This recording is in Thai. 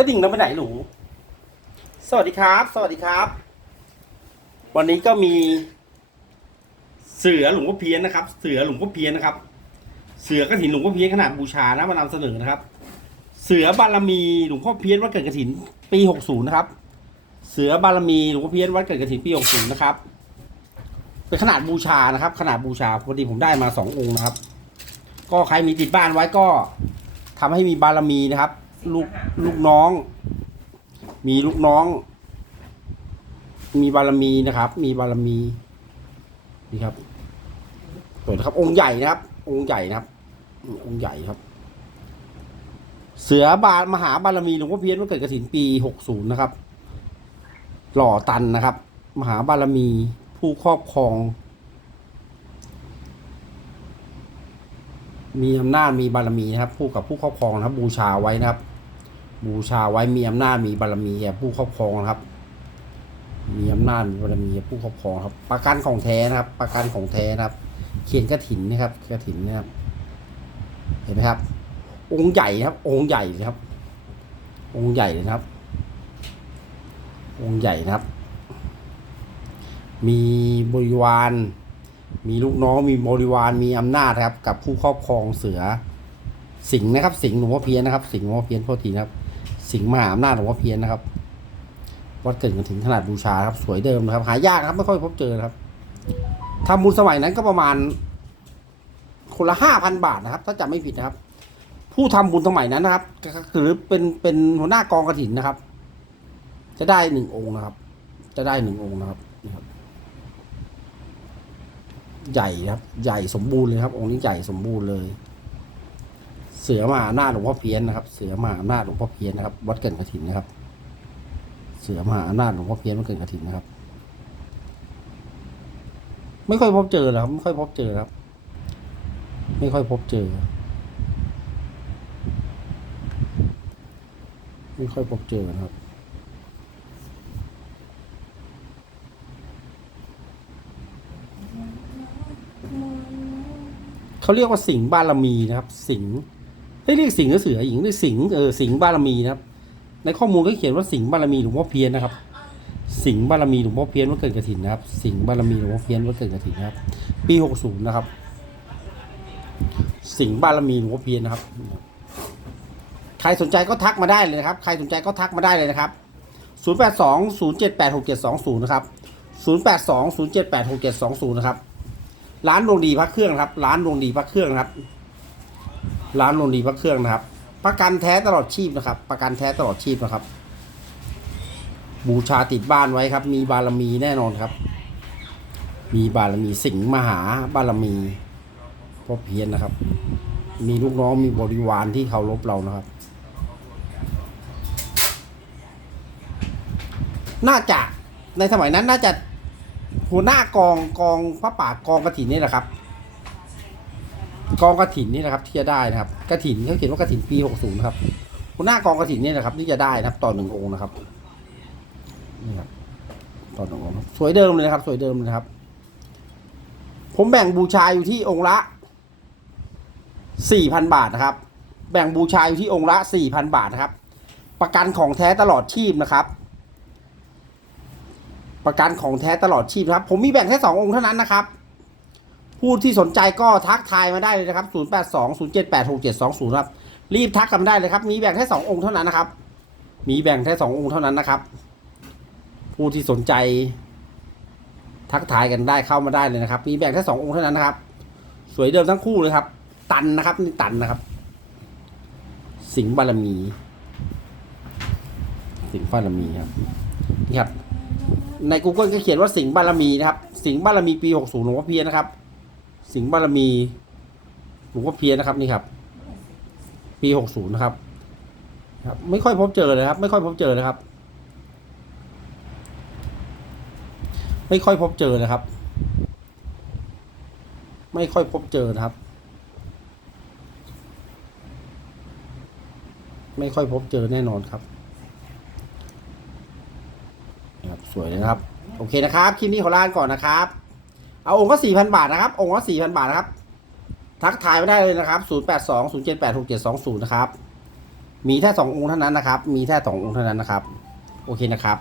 ระดิ่งเราไปไหนหนูสวัสดีครับ สวัสดีครับ วันนี้ก็มีเสือหลวงพ่อเพี้ยนนะครับ เสือหลวงพ่อเพี้ยนนะครับ เสือกระถินหลวงพ่อเพี้ยนขนาดบูชานะมานำเสนอนะครับ เสือบารมีหลวงพ่อเพี้ยนวัดเกิดกระถินปีหกศูนย์นะครับ เสือบารมีหลวงพ่อเพี้ยนวัดเกิดกระถินปีหกศูนย์นะครับเป็นขนาดบูชานะครับ ขนาดบูชาพอดีผมได้มาสององค์นะครับ ก็ใครมีติดบ้านไว้ก็ทำให้มีบารมีนะครับ ลูกลูกน้อง มีลูกน้อง มีบารมีนะครับ มีบารมีนี่ครับสวยนะครับ องค์ใหญ่นะครับ องค์ใหญ่นะครับ องค์ใหญ่ครับ เสือบารมหาบารมีหลวงพ่อเพี้ยนวันเกิดกฐินปีหกศูนย์นะครับ หล่อตันนะครับ มหาบารมีผู้ครอบครอง มีอำนาจมีบารมีนะครับ ผู้กับผู้ครอบครองนะครับ บูชาไว้นะครับ บูชาไว้มีอำนาจมีบารมีแก่ผู้ครอบครองนะครับ มีอำนาจมีบารมีแก่ผู้ครอบครองครับ ประกันของแท้นะครับ ประกันของแท้นะครับ เขียนกระถินนะครับกระถินนะครับ เห็นไหมครับ องค์ใหญ่นะครับ องค์ใหญ่เลยครับ องค์ใหญ่เลยนะครับ องค์ใหญ่นะครับ มีบริวาร มีลูกน้องมีบริวารมีอำนาจครับ กับผู้ครอบครองเสือสิงห์นะครับ สิงห์หลวงพ่อเพี้ยนนะครับ สิงห์หลวงพ่อเพี้ยนโทษทีนะครับ สิงห์มหาอำนาจหลวงพ่อเพี้ยนนะครับวัดเกิดกันถึงขนาดบูชาครับ สวยเดิมนะครับ หายากครับไม่ค่อยพบเจอครับทำบุญสมัยนั้นก็ประมาณ คนละห้าพันบาทนะครับ ถ้าจำไม่ผิดนะครับ ผู้ทำบุญสมัยนั้นนะครับหรือเป็นเป็นหัวหน้ากองกระถินนะครับ จะได้หนึ่งองค์นะครับ จะได้หนึ่งองค์นะครับนี่ครับ ใหญ่ครับ ใหญ่สมบูรณ์เลยครับ องค์นี้ใหญ่สมบูรณ์เลย เสือมหาอำนาจหลวงพ่อเพี้ยนนะครับ เสือมหาอำนาจหลวงพ่อเพี้ยนนะครับ วัดเกิดกระถินนะครับ เสือมหาอำนาจหลวงพ่อเพี้ยนวัดเกิดกระถินนะครับ ไม่ค่อยพบเจอแล้วครับ ไม่ค่อยพบเจอครับ ไม่ค่อยพบเจอ ไม่ค่อยพบเจอนะครับเขาเรียกว่าสิงห์บารมีนะครับ สิงห์ เฮ้ยเรียกสิงห์หรือเสือหญิงเรียกสิงห์เออสิงห์บารมีนะครับ ในข้อมูลก็เขียนว่าสิงห์บารมีหลวงพ่อเพี้ยนนะครับ สิงห์บารมีหลวงพ่อเพี้ยนวัดเกิดกระถินนะครับ สิงห์บารมีหลวงพ่อเพี้ยนวัดเกิดกระถินนะครับ ปีหกศูนย์นะครับ สิงห์บารมีหลวงพ่อเพี้ยนนะครับ ใครสนใจก็ทักมาได้เลยนะครับ ใครสนใจก็ทักมาได้เลยนะครับ0 8 2 0 7 8 6 7 2 0 นะครับ 0 8 2 0 7 8 6 7 2 0 นะครับ ร้านดวงดีพักเครื่องครับ ร้านดวงดีพักเครื่องครับ ร้านดวงดีพักเครื่องนะครับ ประกันแท้ตลอดชีพนะครับ ประกันแท้ตลอดชีพนะครับ บูชาติดบ้านไว้ครับ มีบารมีแน่นอนครับ มีบารมีสิงห์มหาบารมีพ่อเพียนนะครับ มีลูกน้องมีบริวารที่เคารพเรานะครับน่าจะในสมัยนั้นน่าจะหัวหน้ากองกองพระป่ากองกระถินนี่แหละครับ กองกระถินนี่นะครับที่จะได้นะครับกระถินเขาเขียนว่ากระถินปีหกศูนย์ครับหัวหน้ากองกระถินนี่นะครับที่จะได้นะครับ ต่อหนึ่งองค์นะครับนี่ครับต่อหนึ่งองค์สวยเดิมเลยนะครับ สวยเดิมเลยครับ ผมแบ่งบูชาอยู่ที่องค์ละสี่พันบาทนะครับ แบ่งบูชาอยู่ที่องค์ละสี่พันบาทนะครับ ประกันของแท้ตลอดชีพนะครับ ประกันของแท้ตลอดชีพครับ ผมมีแบ่งแค่สององค์เท่านั้นนะครับ ผู้ที่สนใจก็ทักทายมาได้เลยนะครับ 0 8 2 0 7 8 6 7 2 0 ครับ รีบทักกันได้เลยครับ มีแบ่งแค่สององค์เท่านั้นนะครับ มีแบ่งแค่สององค์เท่านั้นนะครับ ผู้ที่สนใจ ทักทายกันได้เข้ามาได้เลยนะครับ มีแบ่งแค่สององค์เท่านั้นนะครับ สวยเดิมทั้งคู่เลยครับ ตันนะครับนี่ตันนะครับ สิงห์บารมี สิงห์บารมีครับ นี่ครับ ใน Google ก็เขียนว่าสิงห์บารมีนะครับ สิงห์บารมีปี 60หลวงพ่อเพียรนะครับ สิงห์บารมีหลวงพ่อเพียรนะครับนี่ครับ ปี60นย์นะครับครับไม่ค่อยพบเจอเลยครับ ไม่ค่อยพบเจอเลยครับ ไม่ค่อยพบเจอนะครับ ไม่ค่อยพบเจอนะครับ ไม่ค่อยพบเจอแน่นอนครับครับสวยเลยนะครับ โอเคนะครับ คลิปนี้ขอลาก่อนนะครับ เอาองค์ก็สี่พันบาทนะครับ องค์ก็สี่พันบาทนะครับ ทักทายไม่ได้เลยนะครับศูนย์แปดสองศูนย์เจ็ดแปดหกเจ็ดสองศูนย์นะครับ มีแค่สององค์เท่านั้นนะครับ มีแค่สององค์เท่านั้นนะครับ โอเคนะครับ